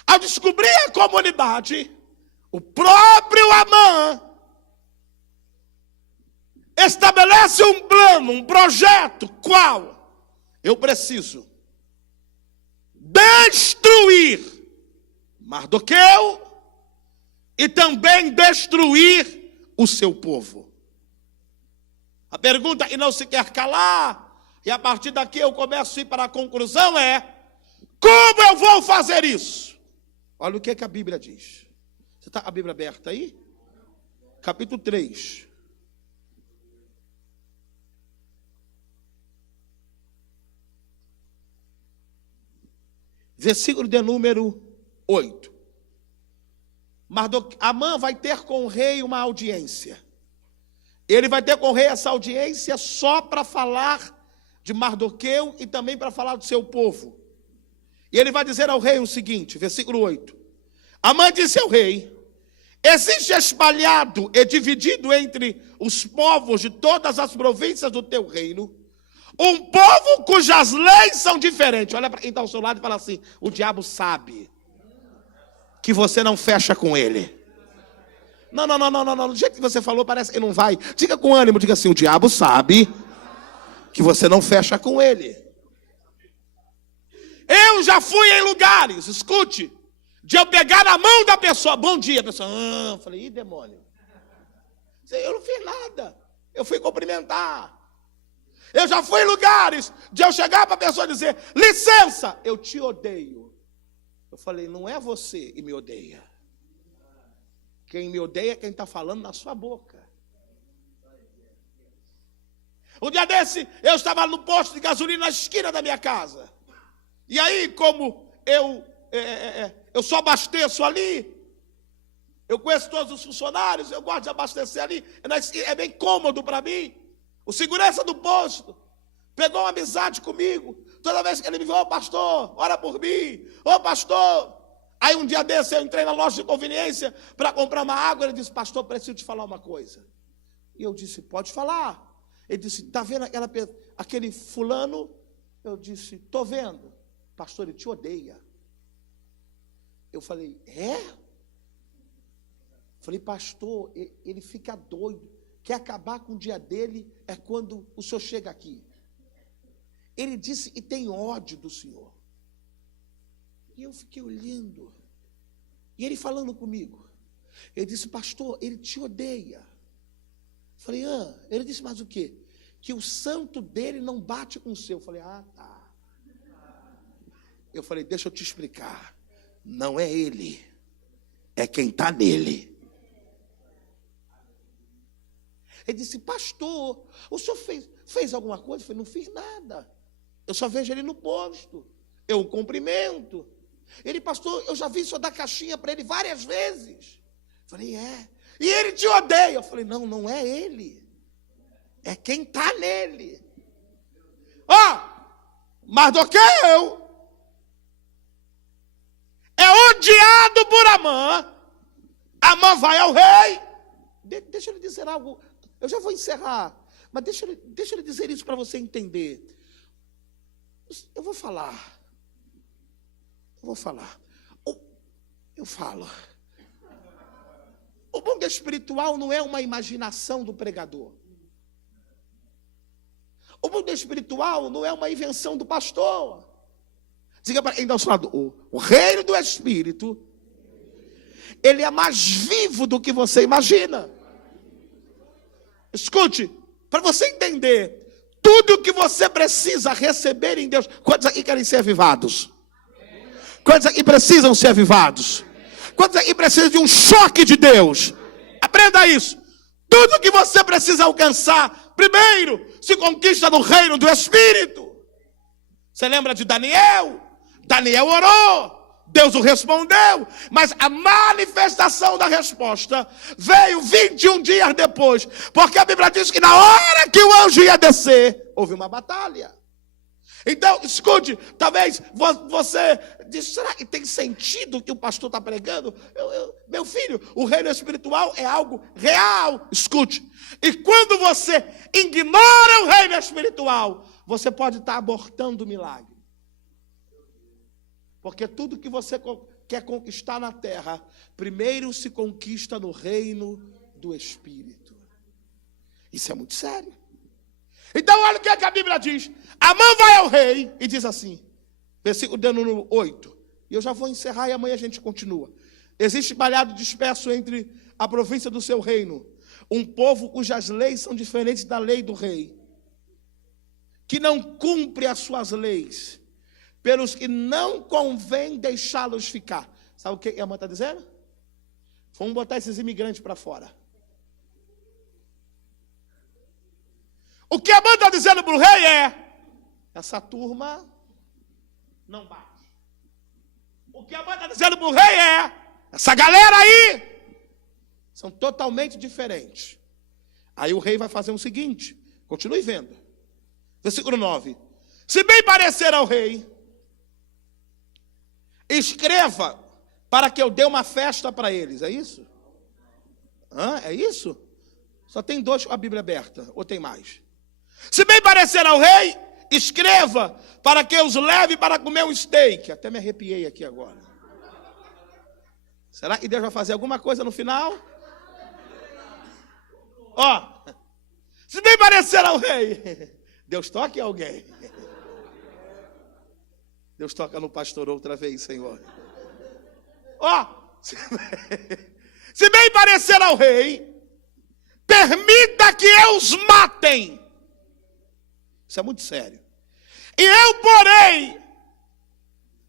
Ao descobrir a comunidade, o próprio Amã estabelece um plano, um projeto. Qual? Eu preciso destruir Mardoqueu e também destruir o seu povo. A pergunta que não se quer calar, e a partir daqui eu começo a ir para a conclusão, é: como eu vou fazer isso? Olha o que a Bíblia diz. Você está com a Bíblia aberta aí? Capítulo 3. Versículo de número 8. Amã vai ter com o rei uma audiência. Ele vai ter com o rei essa audiência só para falar de Mardoqueu e também para falar do seu povo. E ele vai dizer ao rei o seguinte, versículo 8. Amã disse ao rei: existe espalhado e dividido entre os povos de todas as províncias do teu reino um povo cujas leis são diferentes. Olha para quem está ao seu lado e fala assim: o diabo sabe que você não fecha com ele. Não. Do jeito que você falou, parece que não vai. Diga com ânimo, diga assim: o diabo sabe que você não fecha com ele. Eu já fui em lugares, escute, de eu pegar na mão da pessoa. Bom dia, a pessoa. Falei: ih, demônio. Eu não fiz nada. Eu fui cumprimentar. Eu já fui em lugares de eu chegar para a pessoa e dizer: licença, eu te odeio. Eu falei: não é você e me odeia. Quem me odeia é quem está falando na sua boca. Um dia desse, eu estava no posto de gasolina na esquina da minha casa. E aí, como eu só abasteço ali, eu conheço todos os funcionários, eu gosto de abastecer ali, é bem cômodo para mim. O segurança do posto pegou uma amizade comigo. Toda vez que ele me viu: ô pastor, ora por mim, ô pastor. Aí um dia desse eu entrei na loja de conveniência para comprar uma água. Ele disse: pastor, preciso te falar uma coisa. E eu disse: pode falar. Ele disse: está vendo aquele fulano? Eu disse: estou vendo. Pastor, ele te odeia. Eu falei: é? Falei: pastor, ele fica doido. Quer acabar com o dia dele é quando o senhor chega aqui. Ele disse: e tem ódio do senhor. E eu fiquei olhando. E ele falando comigo. Ele disse: pastor, ele te odeia. Falei: Ele disse: mas o quê? Que o santo dele não bate com o seu. Eu falei: tá. Eu falei: deixa eu te explicar. Não é ele, é quem está nele. Ele disse: pastor, o senhor fez alguma coisa? Eu falei: não fiz nada. Eu só vejo ele no posto. Eu o cumprimento. Ele: pastor, eu já vi o senhor dar caixinha para ele várias vezes. Eu falei: é. E ele te odeia. Eu falei: não é ele. É quem está nele. Mardoqueu é odiado por Amã. Amã vai ao rei. Deixa ele dizer algo. Eu já vou encerrar, mas deixa ele dizer isso para você entender. Eu vou falar. Eu falo. O mundo espiritual não é uma imaginação do pregador. O mundo espiritual não é uma invenção do pastor. Diga para quem está ao seu lado: o reino do Espírito, ele é mais vivo do que você imagina. Escute, para você entender, tudo o que você precisa receber em Deus. Quantos aqui querem ser avivados? Quantos aqui precisam ser avivados? Quantos aqui precisam de um choque de Deus? Aprenda isso. Tudo o que você precisa alcançar, primeiro, se conquista no reino do Espírito. Você lembra de Daniel? Daniel orou. Deus o respondeu, mas a manifestação da resposta veio 21 dias depois, porque a Bíblia diz que na hora que o anjo ia descer, houve uma batalha. Então, escute, talvez você diz: será que tem sentido o que o pastor está pregando? Meu filho, o reino espiritual é algo real. Escute, e quando você ignora o reino espiritual, você pode estar abortando o milagre. Porque tudo que você quer conquistar na terra, primeiro se conquista no reino do Espírito. Isso é muito sério. Então olha o que a Bíblia diz. Amã vai ao rei e diz assim, versículo número 8. E eu já vou encerrar e amanhã a gente continua. Existe espalhado disperso entre a província do seu reino um povo cujas leis são diferentes da lei do rei, que não cumpre as suas leis, pelos que não convém deixá-los ficar. Sabe o que a Amã está dizendo? Vamos botar esses imigrantes para fora. O que a Amã está dizendo para o rei é: essa turma não bate. O que a Amã está dizendo para o rei é: essa galera aí são totalmente diferentes. Aí o rei vai fazer o seguinte, continue vendo. Versículo 9. Se bem parecer ao rei, escreva para que eu dê uma festa para eles. É isso? É isso? Só tem 2 com a Bíblia aberta, ou tem mais? Se bem parecer ao rei, escreva para que eu os leve para comer um steak. Até me arrepiei aqui agora. Será que Deus vai fazer alguma coisa no final? Se bem parecer ao rei, Deus toca em alguém. Deus toca no pastor outra vez, Senhor. Se bem parecer ao rei, permita que eu os matem. Isso é muito sério. E eu porei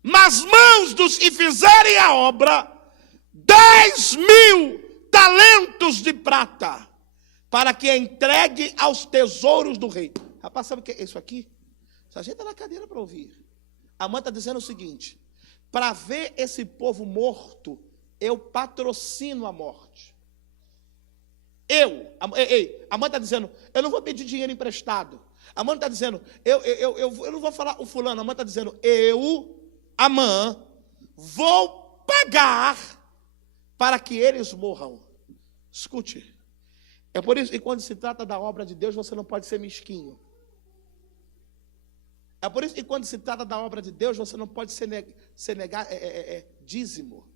nas mãos dos que fizerem a obra 10.000 talentos de prata, para que entregue aos tesouros do rei. Rapaz, sabe o que é isso aqui? Se ajeita na cadeira para ouvir. A mãe está dizendo o seguinte: para ver esse povo morto, eu patrocino a morte. A mãe está dizendo, eu não vou pedir dinheiro emprestado. A mãe está dizendo, eu não vou falar o fulano. A mãe está dizendo, a mãe, vou pagar para que eles morram. Escute, é por isso que quando se trata da obra de Deus, você não pode ser mesquinho. É por isso que quando se trata da obra de Deus, você não pode negar dízimo.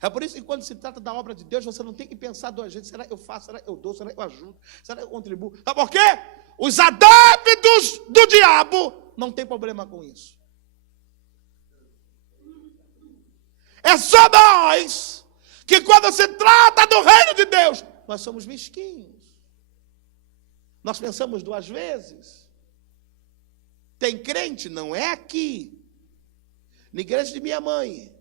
É por isso que quando se trata da obra de Deus, você não tem que pensar 2 vezes, será que eu faço, será que eu dou, será que eu ajudo, será que eu contribuo? Sabe por quê? Os adeptos do diabo não tem problema com isso. É só nós que quando se trata do reino de Deus, nós somos mesquinhos. Nós pensamos 2 vezes. Tem crente, não é aqui, na igreja de minha mãe.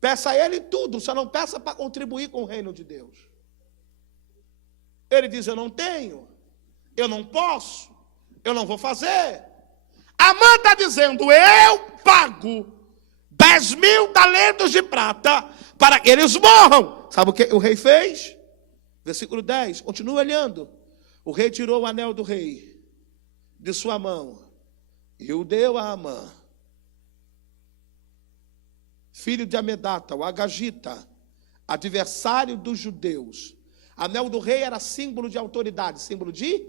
Peça a ele tudo, só não peça para contribuir com o reino de Deus. Ele diz, eu não tenho, eu não posso, eu não vou fazer. A mãe está dizendo, eu pago 10.000 talentos de prata para que eles morram. Sabe o que o rei fez? Versículo 10, continua olhando. O rei tirou o anel do rei de sua mão e o deu a Amã, filho de Amedata, o Agagita, adversário dos judeus. Anel do rei era símbolo de autoridade, símbolo de...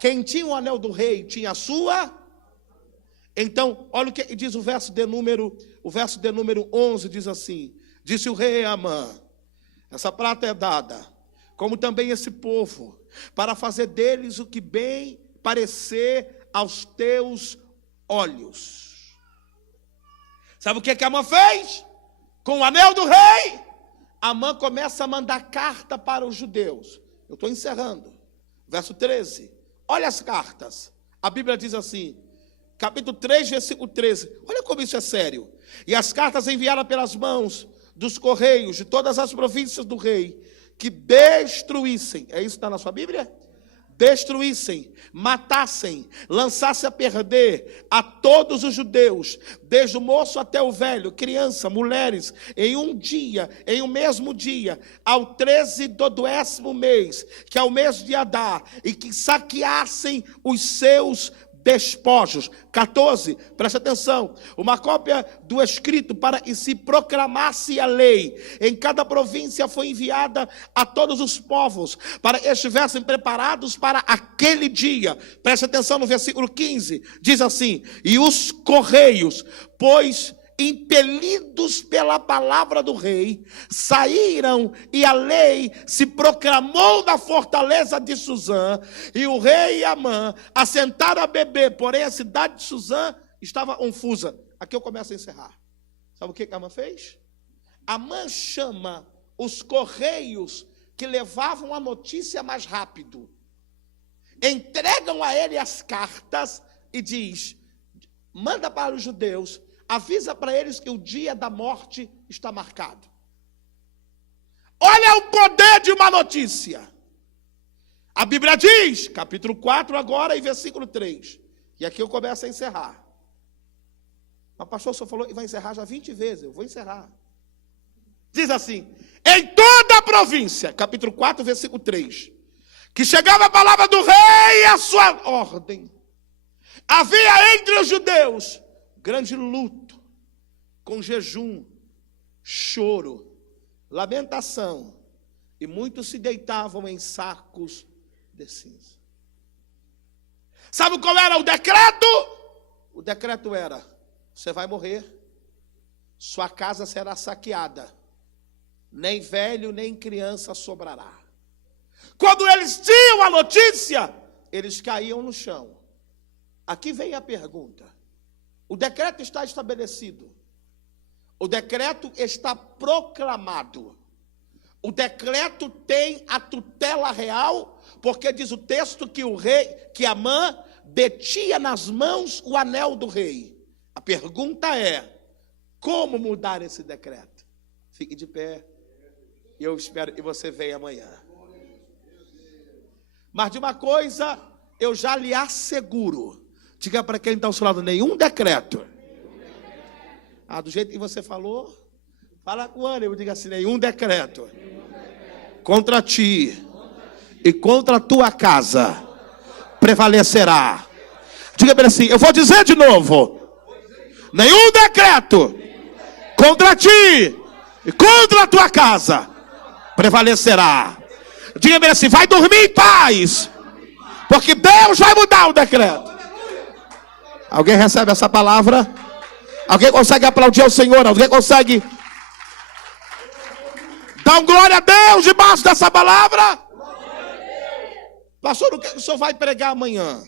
Quem tinha o anel do rei tinha a sua... Então, olha o que diz o verso de número 11, diz assim, disse o rei a Amã, essa prata é dada, como também esse povo, para fazer deles o que bem parecer aos teus olhos. Sabe o que Amã fez? Com o anel do rei, Amã começa a mandar carta para os judeus. Eu estou encerrando. Verso 13. Olha as cartas. A Bíblia diz assim, capítulo 3, versículo 13. Olha como isso é sério. E as cartas enviadas pelas mãos dos correios de todas as províncias do rei, que destruíssem, é isso que está na sua Bíblia? Destruíssem, matassem, lançassem a perder a todos os judeus, desde o moço até o velho, criança, mulheres, em um mesmo dia, ao 13 do 10º mês, que é o mês de Adar, e que saqueassem os seus despojos. 14, presta atenção, uma cópia do escrito para que se proclamasse a lei em cada província foi enviada a todos os povos, para que estivessem preparados para aquele dia. Presta atenção no versículo 15, diz assim, e os correios, pois impelidos pela palavra do rei, saíram e a lei se proclamou na fortaleza de Suzã, e o rei e Amã assentaram a beber, porém a cidade de Suzã estava confusa. Aqui eu começo a encerrar. Sabe o que Amã fez? Amã chama os correios que levavam a notícia mais rápido, entregam a ele as cartas e diz, manda para os judeus, avisa para eles que o dia da morte está marcado. Olha o poder de uma notícia. A Bíblia diz, capítulo 4 agora e versículo 3. E aqui eu começo a encerrar. Mas pastor, o senhor falou que vai encerrar já 20 vezes. Eu vou encerrar. Diz assim, em toda a província, capítulo 4, versículo 3, que chegava a palavra do rei e a sua ordem, Havia entre os judeus grande luto, com jejum, choro, lamentação, e muitos se deitavam em sacos de cinza. Sabe qual era o decreto? O decreto era: você vai morrer, sua casa será saqueada, nem velho nem criança sobrará. Quando eles tinham a notícia, eles caíam no chão. Aqui vem a pergunta: o decreto está estabelecido, o decreto está proclamado, o decreto tem a tutela real, porque diz o texto que o rei, que Amã detinha nas mãos o anel do rei. A pergunta é: como mudar esse decreto? Fique de pé, eu espero que você venha amanhã. Mas de uma coisa eu já lhe asseguro, diga para quem está ao seu lado: nenhum decreto. Do jeito que você falou, fala com o ânimo, diga assim: nenhum decreto contra ti e contra a tua casa prevalecerá. Diga para ele assim: eu vou dizer de novo: nenhum decreto contra ti e contra a tua casa prevalecerá. Diga para ele assim: vai dormir em paz, porque Deus vai mudar o decreto. Alguém recebe essa palavra? Alguém consegue aplaudir ao Senhor? Alguém consegue dar um glória a Deus debaixo dessa palavra? Pastor, o que o senhor vai pregar amanhã?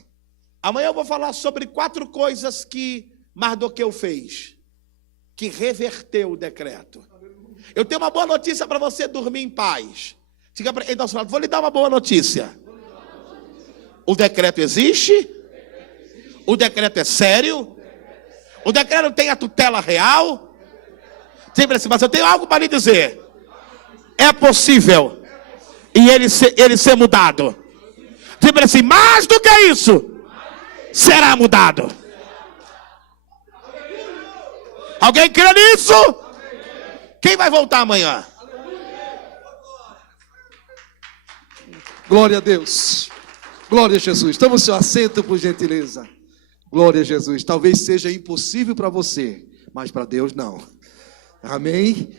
Amanhã eu vou falar sobre 4 coisas que Mardoqueu fez, que reverteu o decreto. Eu tenho uma boa notícia para você dormir em paz. Diga para quem está ao seu lado: vou lhe dar uma boa notícia. O decreto existe, o decreto é sério, o decreto tem a tutela real. Diga para ele: mas eu tenho algo para lhe dizer. É possível e ele ser mudado. Diga para ele assim: mais do que isso, será mudado. Alguém crê nisso? Quem vai voltar amanhã? Glória a Deus. Glória a Jesus. Toma o seu assento, por gentileza. Glória a Jesus. Talvez seja impossível para você, mas para Deus não. Amém?